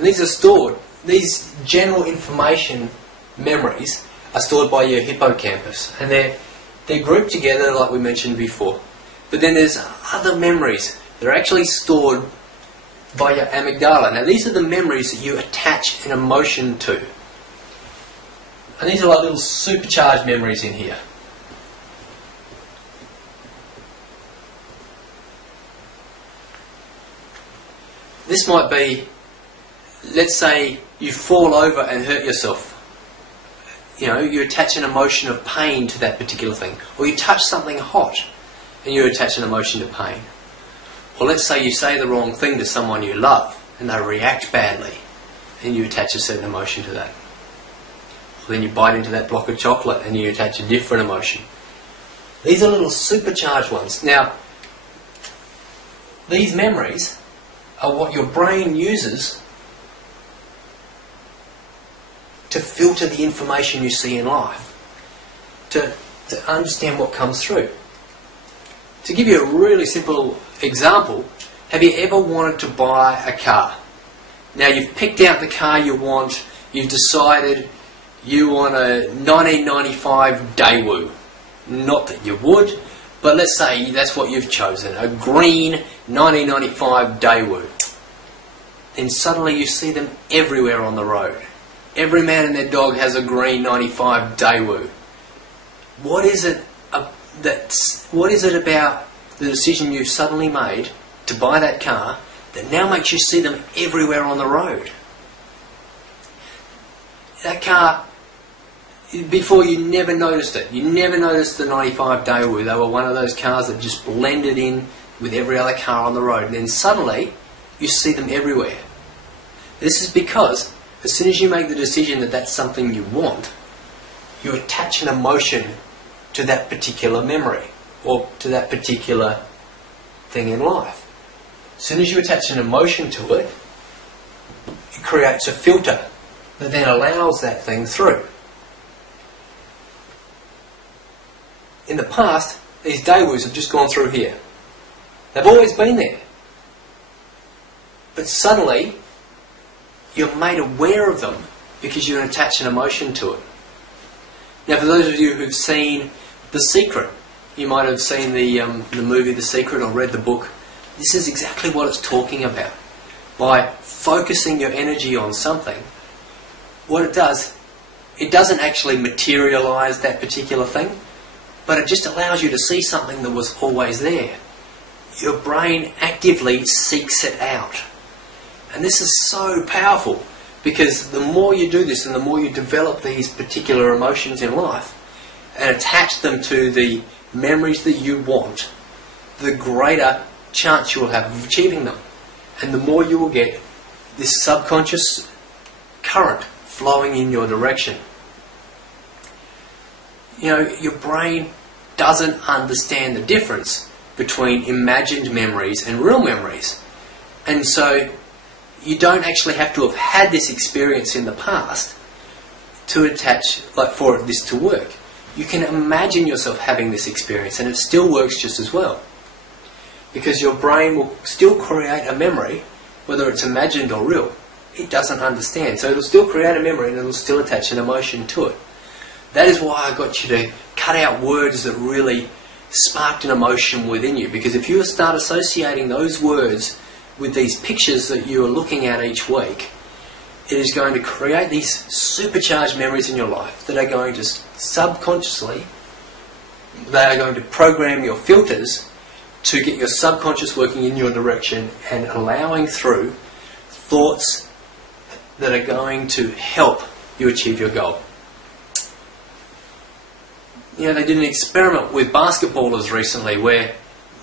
And these are stored, these general information memories are stored by your hippocampus, and they're grouped together like we mentioned before. But then there's other memories that are actually stored by your amygdala. Now these are the memories that you attach an emotion to. And these are like little supercharged memories in here. This might be, let's say you fall over and hurt yourself. You know, you attach an emotion of pain to that particular thing. Or you touch something hot and you attach an emotion to pain. Or let's say you say the wrong thing to someone you love and they react badly and you attach a certain emotion to that. Or then you bite into that block of chocolate and you attach a different emotion. These are little supercharged ones. Now, these memories are what your brain uses to filter the information you see in life, to understand what comes through. To give you a really simple example, have you ever wanted to buy a car? Now you've picked out the car you want, you've decided you want a 1995 Daewoo. Not that you would, but let's say that's what you've chosen, a green 1995 Daewoo. Then suddenly you see them everywhere on the road. Every man and their dog has a green 95 Daewoo. What is it about the decision you've suddenly made to buy that car that now makes you see them everywhere on the road? That car, before you never noticed it. You never noticed the 95 Daewoo. They were one of those cars that just blended in with every other car on the road. And then suddenly you see them everywhere. This is because as soon as you make the decision that that's something you want, you attach an emotion to that particular memory or to that particular thing in life. As soon as you attach an emotion to it, it creates a filter that then allows that thing through. In the past, these Daewoos have just gone through here. They've always been there. But suddenly, you're made aware of them because you attach an emotion to it. Now, for those of you who've seen The Secret, you might have seen the movie The Secret or read the book. This is exactly what it's talking about. By focusing your energy on something, what it does, it doesn't actually materialise that particular thing, but it just allows you to see something that was always there. Your brain actively seeks it out. And this is so powerful because the more you do this and the more you develop these particular emotions in life and attach them to the memories that you want, the greater chance you will have of achieving them. And the more you will get this subconscious current flowing in your direction. You know, your brain doesn't understand the difference between imagined memories and real memories. And so you don't actually have to have had this experience in the past to attach, like for this to work. You can imagine yourself having this experience and it still works just as well. Because your brain will still create a memory, whether it's imagined or real. It doesn't understand. So it'll still create a memory and it'll still attach an emotion to it. That is why I got you to cut out words that really sparked an emotion within you. Because if you start associating those words with these pictures that you are looking at each week, it is going to create these supercharged memories in your life that are going to subconsciously, they are going to program your filters to get your subconscious working in your direction and allowing through thoughts that are going to help you achieve your goal. You know, they did an experiment with basketballers recently where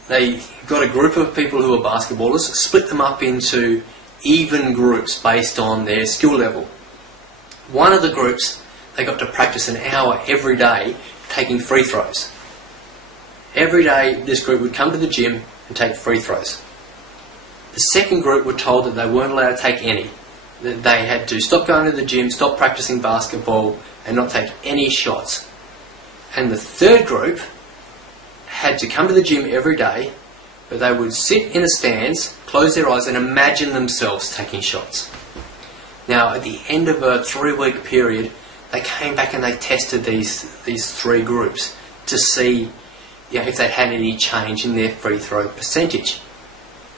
they got a group of people who are basketballers, split them up into even groups based on their skill level. One of the groups, they got to practice an hour every day taking free throws. Every day this group would come to the gym and take free throws. The second group were told that they weren't allowed to take any. That they had to stop going to the gym, stop practicing basketball and not take any shots. And the third group had to come to the gym every day, but they would sit in the stands, close their eyes and imagine themselves taking shots. Now, at the end of a 3-week period, they came back and they tested these 3 groups to see if they'd had any change in their free throw percentage.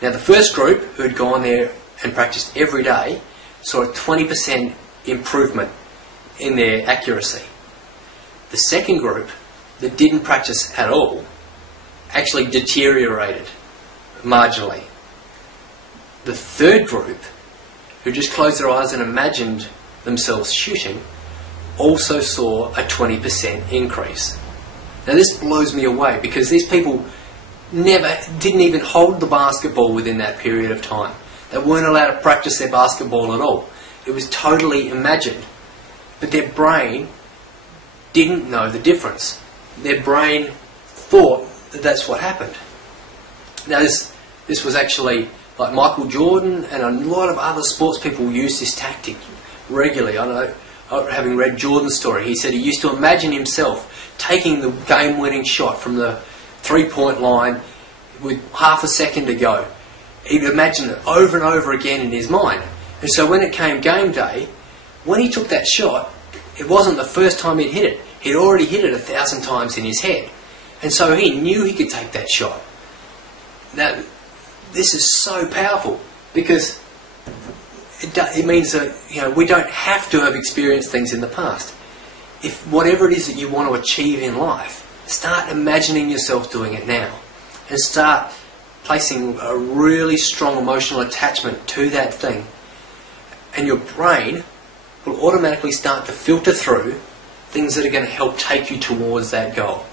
Now, the first group, who had gone there and practiced every day, saw a 20% improvement in their accuracy. The second group, that didn't practice at all, actually deteriorated marginally. The third group, who just closed their eyes and imagined themselves shooting, also saw a 20% increase. Now this blows me away, because these people didn't even hold the basketball within that period of time. They weren't allowed to practice their basketball at all. It was totally imagined. But their brain didn't know the difference. Their brain thought that that's what happened. Now this was actually, like Michael Jordan and a lot of other sports people use this tactic regularly. I know, having read Jordan's story, he said he used to imagine himself taking the game-winning shot from the 3-point line with half a second to go. He'd imagine it over and over again in his mind. And so when it came game day, when he took that shot, it wasn't the first time he'd hit it. He'd already hit it 1,000 times in his head. And so he knew he could take that shot. Now, this is so powerful, because it means that we don't have to have experienced things in the past. If whatever it is that you want to achieve in life, start imagining yourself doing it now, and start placing a really strong emotional attachment to that thing, and your brain will automatically start to filter through things that are going to help take you towards that goal.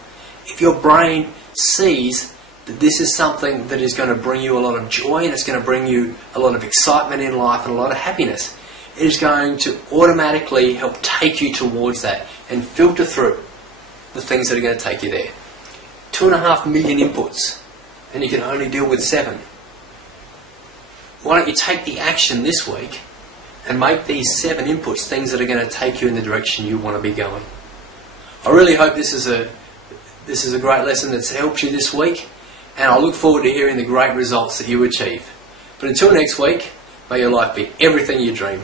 If your brain sees that this is something that is going to bring you a lot of joy, and it's going to bring you a lot of excitement in life and a lot of happiness, it is going to automatically help take you towards that and filter through the things that are going to take you there. 2.5 million inputs, and you can only deal with 7. Why don't you take the action this week and make these 7 inputs things that are going to take you in the direction you want to be going? I really hope this is a great lesson that's helped you this week, and I look forward to hearing the great results that you achieve. But until next week, may your life be everything you dream.